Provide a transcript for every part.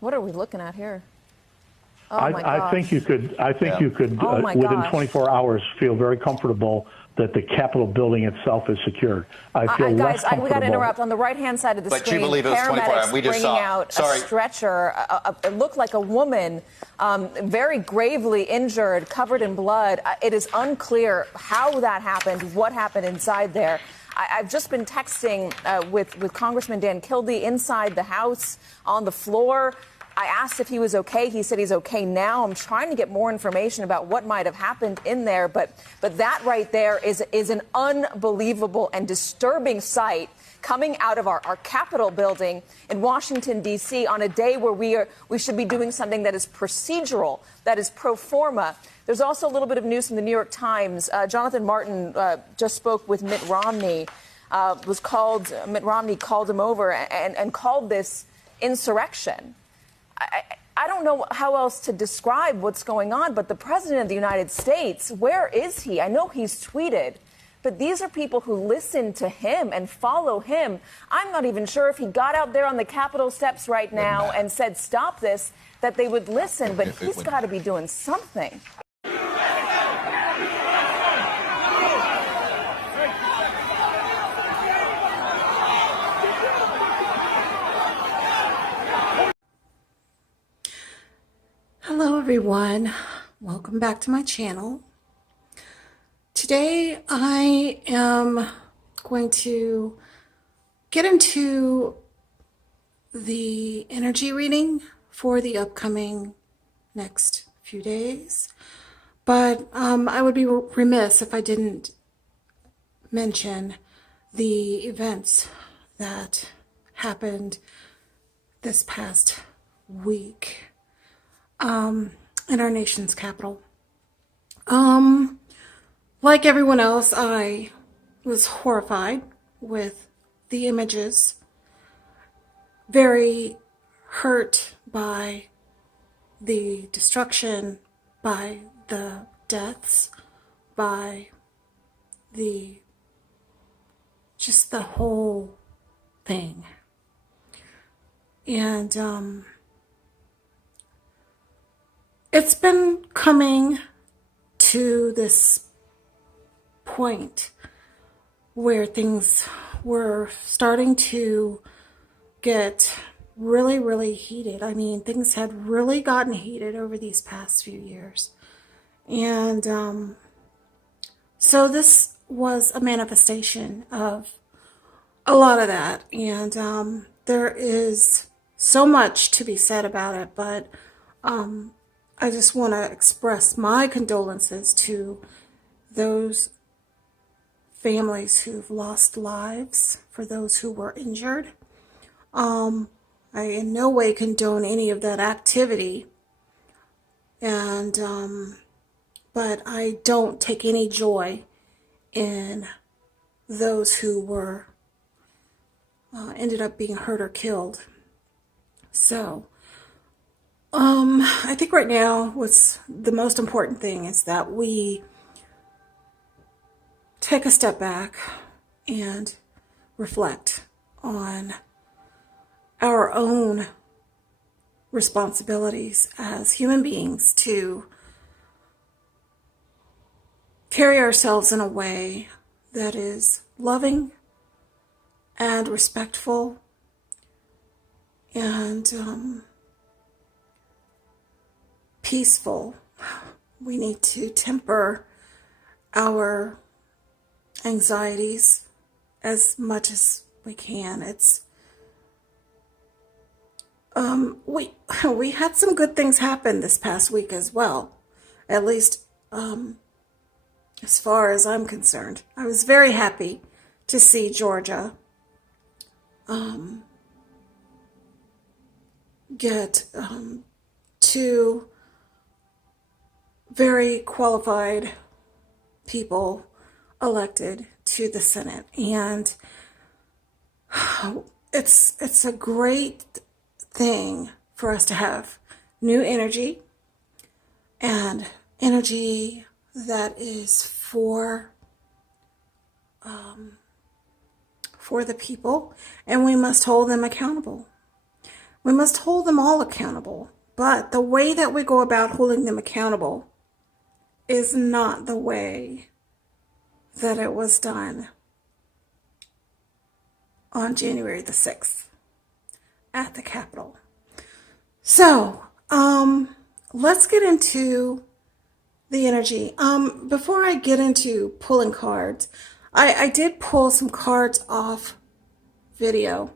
What are we looking at here? Oh my gosh. I think you could. I think you could Oh my within gosh. 24 hours feel very comfortable that the Capitol building itself is secured. I feel less comfortable. We got to interrupt. On the right-hand side of the But screen, you believe it was 24 hours. We just bringing saw. out Sorry. a stretcher. It looked like a woman, very gravely injured, covered in blood. It is unclear how that happened, what happened inside there. I've just been texting with Congressman Dan Kildee inside the House on the floor. I asked if he was okay. He said he's okay now. I'm trying to get more information about what might have happened in there. But that right there is an unbelievable and disturbing sight coming out of our Capitol building in Washington, D.C. on a day where we should be doing something that is procedural, that is pro forma. There's also a little bit of news from the New York Times. Jonathan Martin just spoke with Mitt Romney. Mitt Romney called him over and called this insurrection. I don't know how else to describe what's going on, but the President of the United States, where is he? I know he's tweeted, but these are people who listen to him and follow him. I'm not even sure if he got out there on the Capitol steps right now and said, stop this, that they would listen, but he's got to be doing something. Hello everyone, welcome back to my channel. Today I am going to get into the energy reading for the upcoming next few days, but I would be remiss if I didn't mention the events that happened this past week in our nation's capital. Like everyone else, I was horrified with the images, very hurt by the destruction, by the deaths, by just the whole thing. And it's been coming to this point where things were starting to get really, really heated. I mean, things had really gotten heated over these past few years. And so this was a manifestation of a lot of that. And there is so much to be said about it, but I just want to express my condolences to those families who've lost lives, for those who were injured. I in no way condone any of that activity, and but I don't take any joy in those who were ended up being hurt or killed. So I think right now what's the most important thing is that we take a step back and reflect on our own responsibilities as human beings to carry ourselves in a way that is loving and respectful and peaceful. We need to temper our anxieties as much as we can. It's we had some good things happen this past week as well, at least as far as I'm concerned. I was very happy to see Georgia get two very qualified people elected to the Senate, and it's a great thing for us to have new energy, and energy that is for the people, and we must hold them accountable. We must hold them all accountable. But the way that we go about holding them accountable is not the way that it was done on January the 6th at the Capitol. So, let's get into the energy. Before I get into pulling cards, I did pull some cards off video.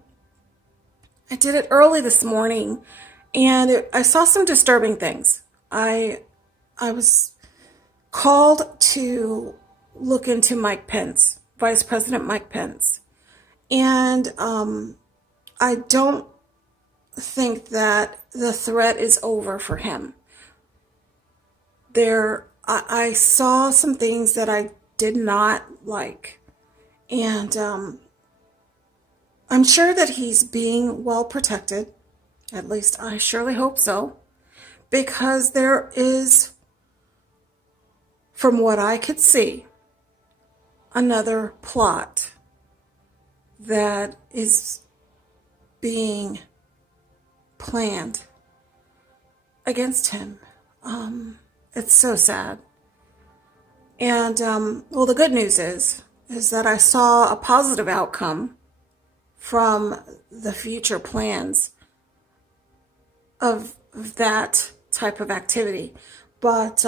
I did it early this morning, and I saw some disturbing things. I was called to look into Mike Pence, Vice President Mike Pence, and I don't think that the threat is over for him. I saw some things that I did not like, and I'm sure that he's being well protected. At least I surely hope so, because there is, from what I could see, another plot that is being planned against him. It's so sad. And well, the good news is that I saw a positive outcome from the future plans of that type of activity. But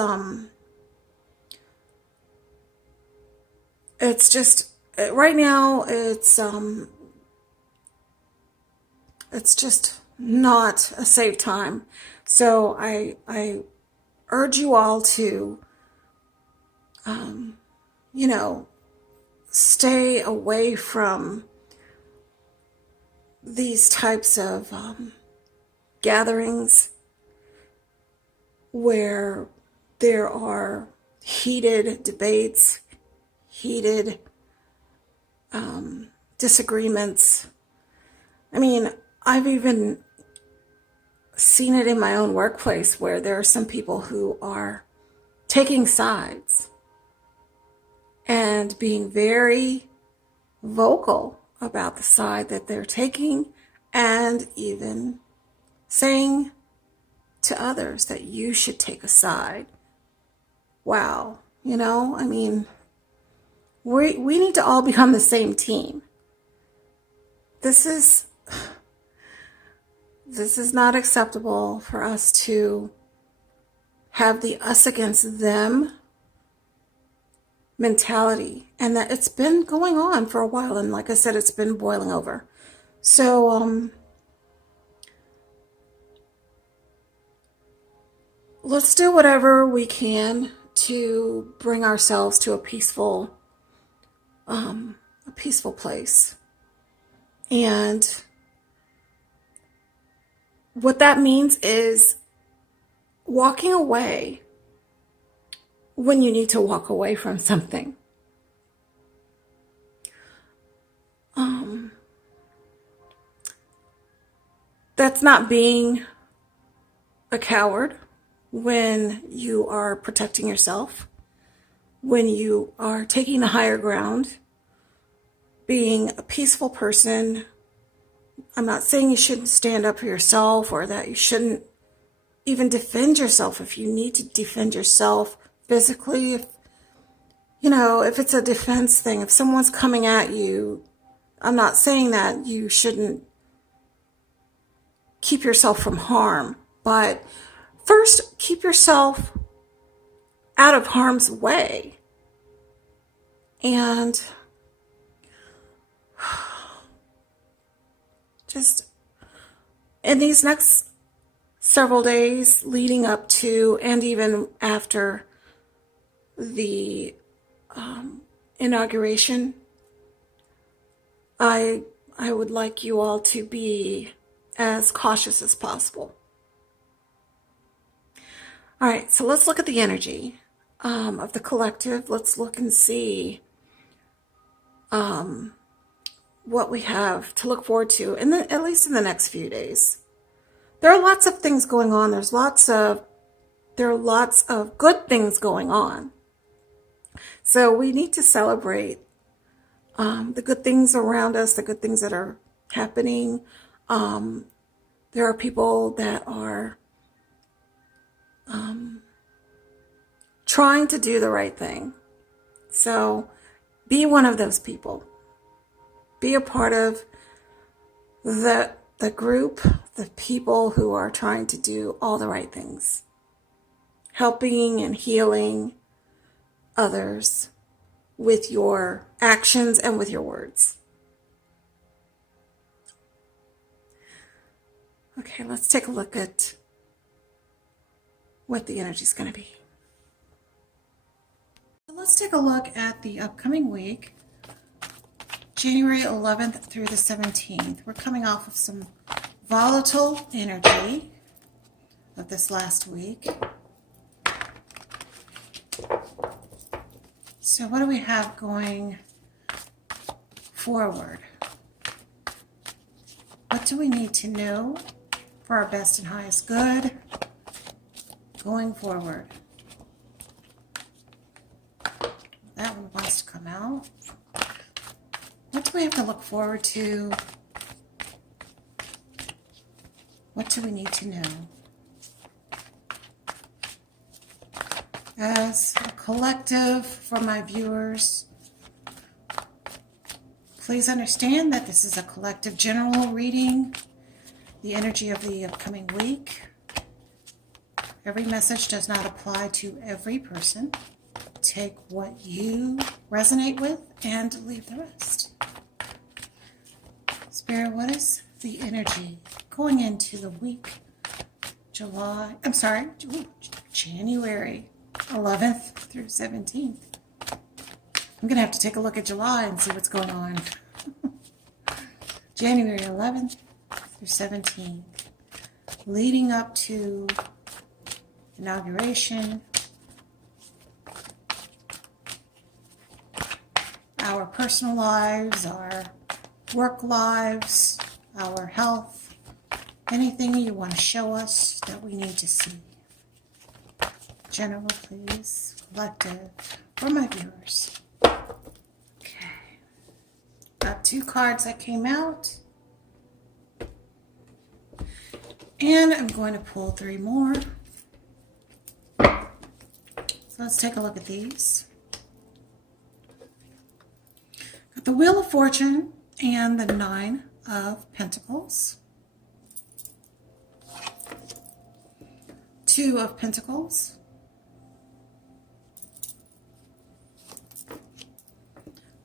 it's just right now it's just not a safe time. So I urge you all to stay away from these types of gatherings where there are heated debates, heated disagreements. I mean, I've even seen it in my own workplace where there are some people who are taking sides and being very vocal about the side that they're taking, and even saying to others that you should take a side. Wow. I mean, we need to all be on the same team. This is not acceptable for us to have the us against them mentality, and that it's been going on for a while, and like I said, it's been boiling over. So let's do whatever we can to bring ourselves to a peaceful place. And what that means is walking away when you need to walk away from something. That's not being a coward when you are protecting yourself, when you are taking the higher ground, being a peaceful person. I'm not saying you shouldn't stand up for yourself, or that you shouldn't even defend yourself if you need to defend yourself physically. If it's a defense thing, if someone's coming at you, I'm not saying that you shouldn't keep yourself from harm, but first keep yourself out of harm's way. And just in these next several days leading up to and even after the inauguration, I would like you all to be as cautious as possible. All right, so let's look at the energy of the collective. Let's look and see what we have to look forward to, at least in the next few days. There are lots of things going on. There are lots of good things going on. So we need to celebrate the good things around us, the good things that are happening, the There are people that are trying to do the right thing. So be one of those people. Be a part of the group, the people who are trying to do all the right things. Helping and healing others with your actions and with your words. Okay, let's take a look at what the energy is going to be. Let's take a look at the upcoming week, January 11th through the 17th. We're coming off of some volatile energy of this last week. So what do we have going forward? What do we need to know for our best and highest good going forward? That one wants to come out. What do we have to look forward to? What do we need to know? As a collective, for my viewers, please understand that this is a collective general reading, the energy of the upcoming week. Every message does not apply to every person. Take what you resonate with and leave the rest. Spirit, what is the energy going into the week, January 11th through 17th? I'm going to have to take a look at July and see what's going on. January 11th through 17th, leading up to inauguration, our personal lives, our work lives, our health, anything you want to show us that we need to see. General, please. Collective, for my viewers. Okay. Got 2 cards that came out. And I'm going to pull 3 more. So let's take a look at these. Got the Wheel of Fortune and the 9 of Pentacles. 2 of Pentacles.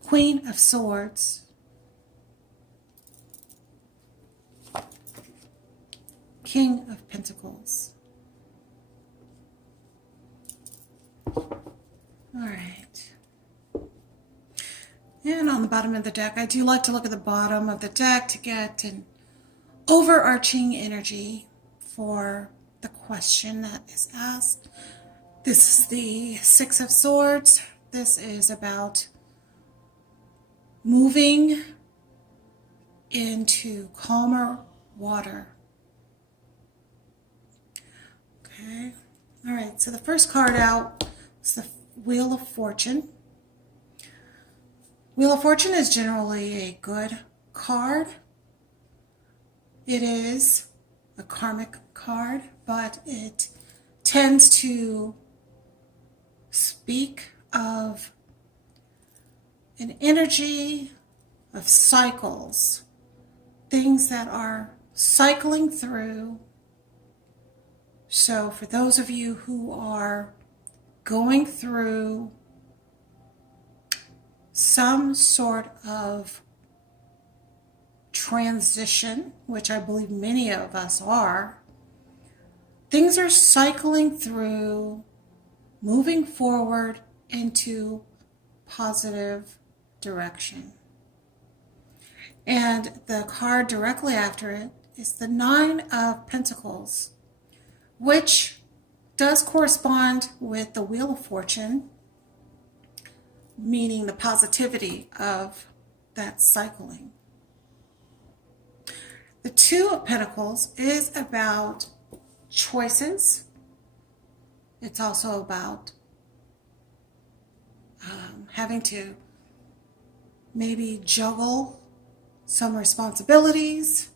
Queen of Swords. King of Pentacles. All right. And on the bottom of the deck, I do like to look at the bottom of the deck to get an overarching energy for the question that is asked. This is the 6 of Swords. This is about moving into calmer water. Okay. All right. So the first card out is the Wheel of Fortune. Wheel of Fortune is generally a good card. It is a karmic card, but it tends to speak of an energy of cycles, things that are cycling through. So for those of you who are going through some sort of transition, which I believe many of us are, things are cycling through, moving forward into positive direction. And the card directly after it is the 9 of Pentacles, which does correspond with the Wheel of Fortune, meaning the positivity of that cycling. The 2 of Pentacles is about choices. It's also about having to maybe juggle some responsibilities.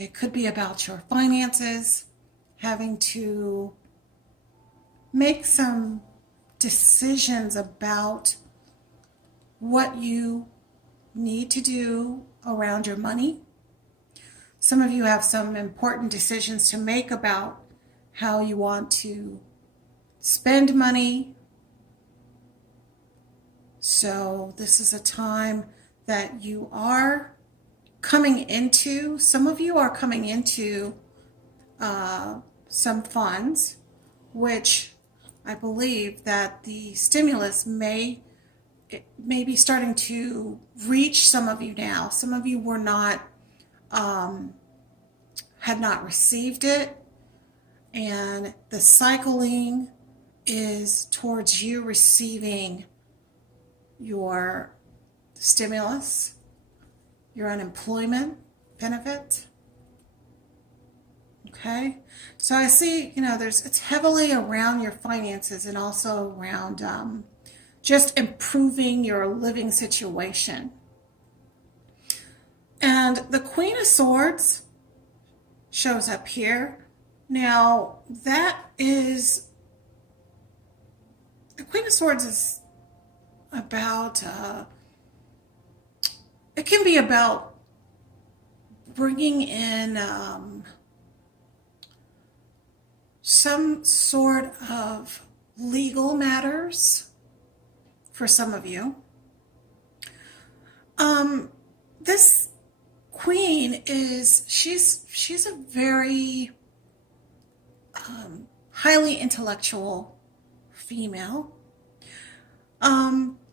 It could be about your finances, having to make some decisions about what you need to do around your money. Some of you have some important decisions to make about how you want to spend money. So this is a time that you are coming into, some of you are coming into some funds, which I believe that the stimulus may be starting to reach some of you now. Some of you were not, had not received it, and the cycling is towards you receiving your stimulus, your unemployment benefit. Okay, so I see, it's heavily around your finances and also around just improving your living situation. And the Queen of Swords shows up here. Now, the Queen of Swords is about, it can be about bringing in some sort of legal matters for some of you. This queen she's a very highly intellectual female.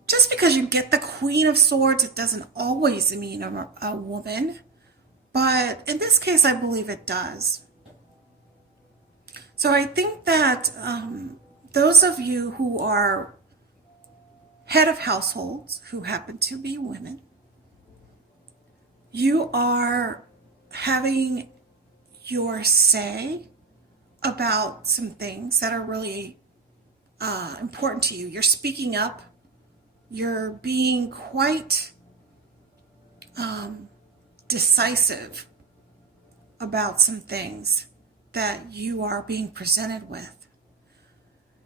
Just because you get the Queen of Swords, it doesn't always mean a woman, but in this case, I believe it does. So I think that those of you who are head of households, who happen to be women, you are having your say about some things that are really important to you. You're speaking up. You're being quite decisive about some things that you are being presented with.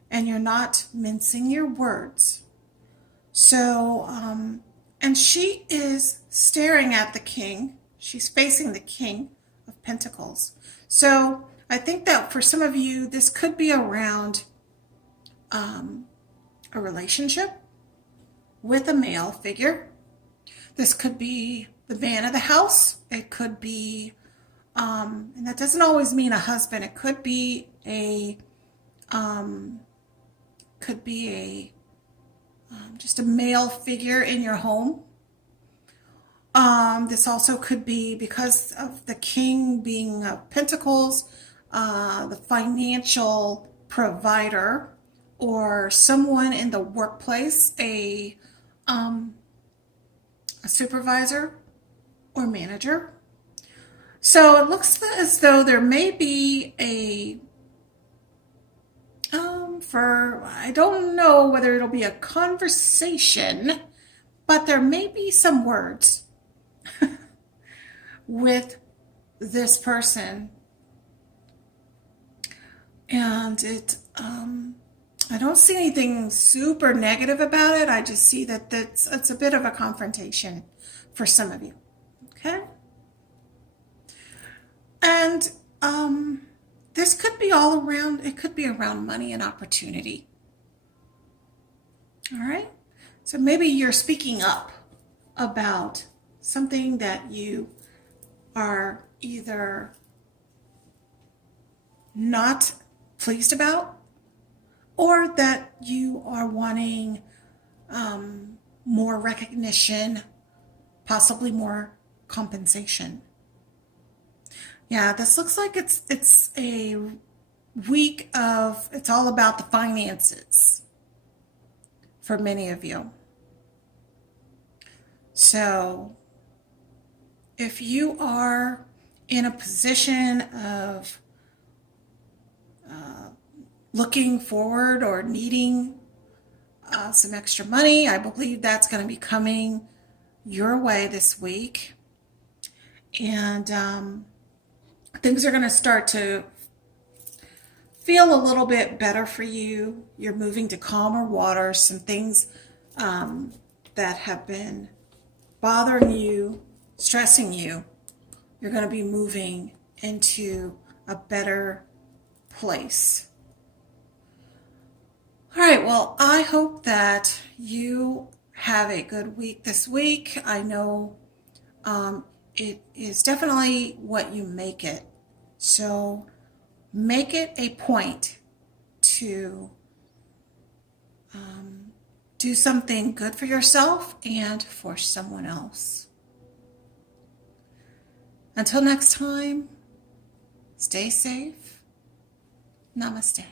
And you're not mincing your words. So, and she is staring at the king. She's facing the King of Pentacles. So I think that for some of you, this could be around a relationship with a male figure. This could be the man of the house. It could be, and that doesn't always mean a husband. It could be just a male figure in your home. This also could be, because of the king being of Pentacles, the financial provider, or someone in the workplace, a supervisor or manager. So it looks as though there may be I don't know whether it'll be a conversation, but there may be some words with this person. And I don't see anything super negative about it. I just see that it's a bit of a confrontation for some of you. Okay? And this could be all around, it could be around money and opportunity. All right? So maybe you're speaking up about something that you are either not pleased about, or that you are wanting more recognition, possibly more compensation. Yeah, this looks like it's a week of, it's all about the finances for many of you. So if you are in a position of looking forward or needing some extra money, I believe that's going to be coming your way this week. And things are going to start to feel a little bit better for you. You're moving to calmer waters. Some things that have been bothering you, stressing you, you're going to be moving into a better place. All right, well, I hope that you have a good week this week. I know it is definitely what you make it. So make it a point to do something good for yourself and for someone else. Until next time, stay safe. Namaste.